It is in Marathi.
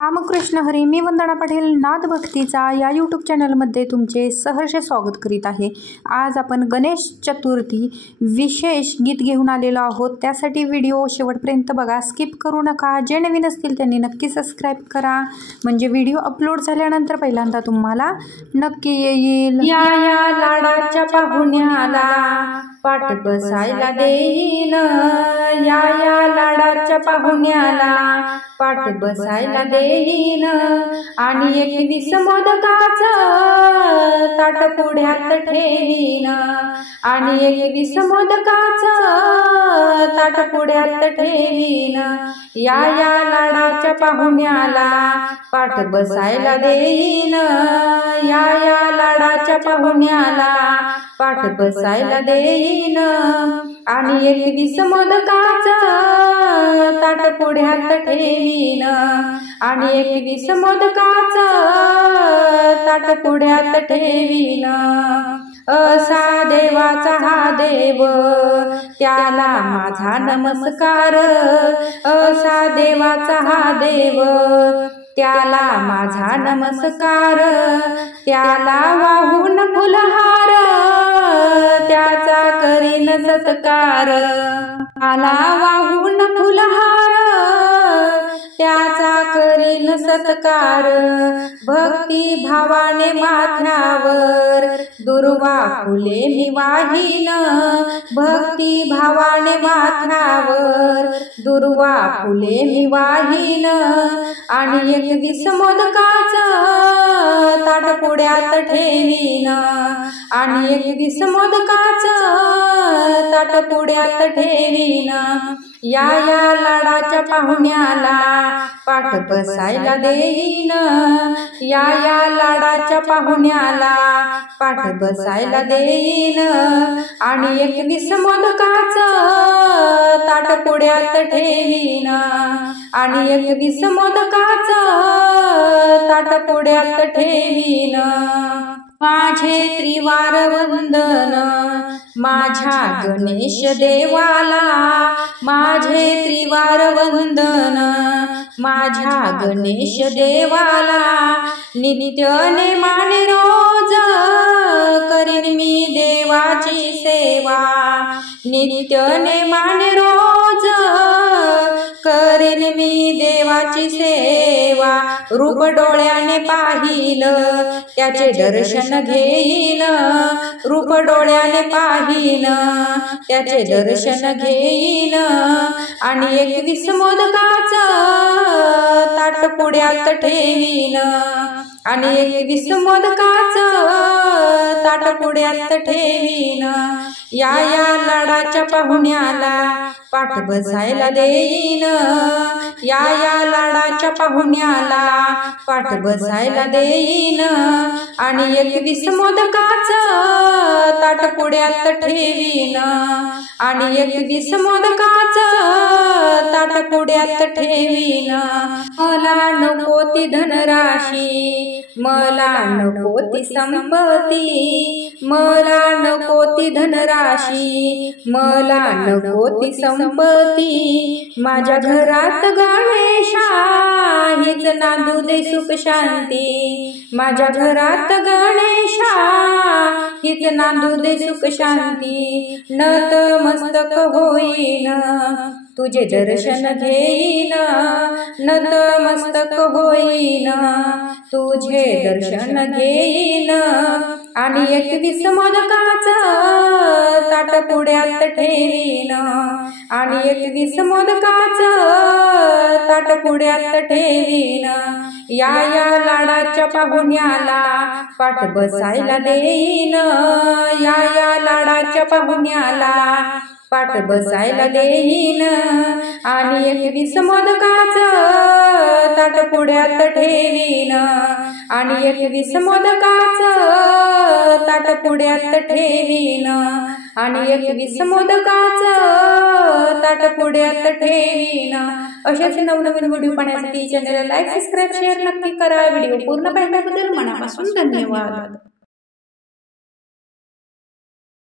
रामकृष्ण हरी. मी वंदना पाटील नाद भक्तीचा या यूट्यूब चॅनलमध्ये तुमचे सहर्ष स्वागत करीत आहे. आज आपण गणेश चतुर्थी विशेष गीत घेऊन आलेलो आहोत. त्यासाठी व्हिडिओ शेवटपर्यंत बघा, स्किप करू नका. जे नवीन असतील त्यांनी नक्की सबस्क्राईब करा, म्हणजे व्हिडिओ अपलोड झाल्यानंतर पहिल्यांदा तुम्हाला नक्की येईल. या या लाडाच्या पाहुण्याला पाठ बसायला देईन, या या लाडाच्या पाहुण्याला पाठ बसायला देईन, आणि 21 मोदकाचं ताट पुढ्यात ठेवीन, आणि 21 मोदकाचं ताट पुढ्यात ठेवीन. या या लाडाच्या पाहुण्याला पाठ बसायला देईन, या या लाडाच्या पाहुण्याला पाठ बसायला देईन, आणि 21 मोदकाचं ताट पुढ्यात ठेवीन, आणि 21 मोदकाचं ताट पुढ्यात ठेवीन. असा देवाचा हा देव, त्याला माझा नमस्कार. असा देवाचा हा देव, त्याला माझा नमस्कार. त्याला वाहून फुलहार, त्याचा करीन सत्कार. त्याला वाहून फुलहार, त्याचा करीन सत्कार. भक्ती भावाने माथ्यावर दुर्वा फुले मी वाहीन, भक्ती भावाने माथ्यावर दुर्वा फुले मी वाहीन, आणि 21 मोदकाचं ताट पुढ्यात ठेवीन, आणि 21 मोदकाचं ताट पुढ्यात ठेवीन. या या लाडाच्या पाहुण्याला पाठ बसायला देईन, या या लाडाच्या पाहुण्याला पाठ बसायला देईन, आणि 21 मोदकाचं ताट पुढ्यात ठेवीन, आणि 21 मोदकाचं ताट पुढ्यात ठेवीन. माझे त्रिवार वंदन माझ्या गणेश देवाला, माझे त्रिवार वंदन माझ्या गणेश देवाला. नित्य नेमाने रोज करीन मी देवाची सेवा, नित्य नेमाने रोज करीन मी देवाची सेवा. रूप डोळ्याने पाहिलं त्याचे दर्शन घेईन, रूप डोळ्याने पाहिन त्याचे दर्शन घेईन, आणि 21 मोदकाचं ताट पुढ्यात ठेवीन, आणि 21 मोदकाचं ताट पुढ्यात ठेवीन. या या लाडाच्या पाहुण्याला पाठ बसायला देईन, या या लाडाच्या पाहुण्याला पाठ बसायला देईन, आणि 21 मोदकाचं ताट पुढ्यात ठेवीन, आणि 21 मोदकाचं ताट पुढ्यात ठेवीन. मला नको ती धनराशी, मला नको ती संपत्ती, मला नको ती धनराशी, मला नको ती संपत्ती. माझ्या घरात गणेशा हीच नांदू दे सुख शांती, माझ्या घरात गणेशा हीच नांदू दे सुख शांती. नतमस्तक होईन तुझे दर्शन घेईन, नतमस्तक होईन तुझे दर्शन घेईन, आणि 21 मोदकाचं ताट पुढ्यात ठेवीन, आणि 21 मोदकाचं ताट पुढ्यात ठेवीन. या या लाडाच्या पाहुण्याला पाठ बसायला देईन, या या लाडाच्या पाहुण्याला पाठ बसायला देईन, आणि 21 मोदकाचं ताट पुढ्यात ठेवीन, आणि 21 मोदकाचं ताट पुढ्यात ठेवीन, आणि 21 मोदकाचं ताट पुढ्यात ठेवीन. अशाच नवनवीन व्हिडिओ पाहण्यासाठी चॅनलला लाईक, सबस्क्राईब, शेअर नक्की करा. व्हिडिओ पूर्ण पाहिल्याबद्दल मनापासून धन्यवाद.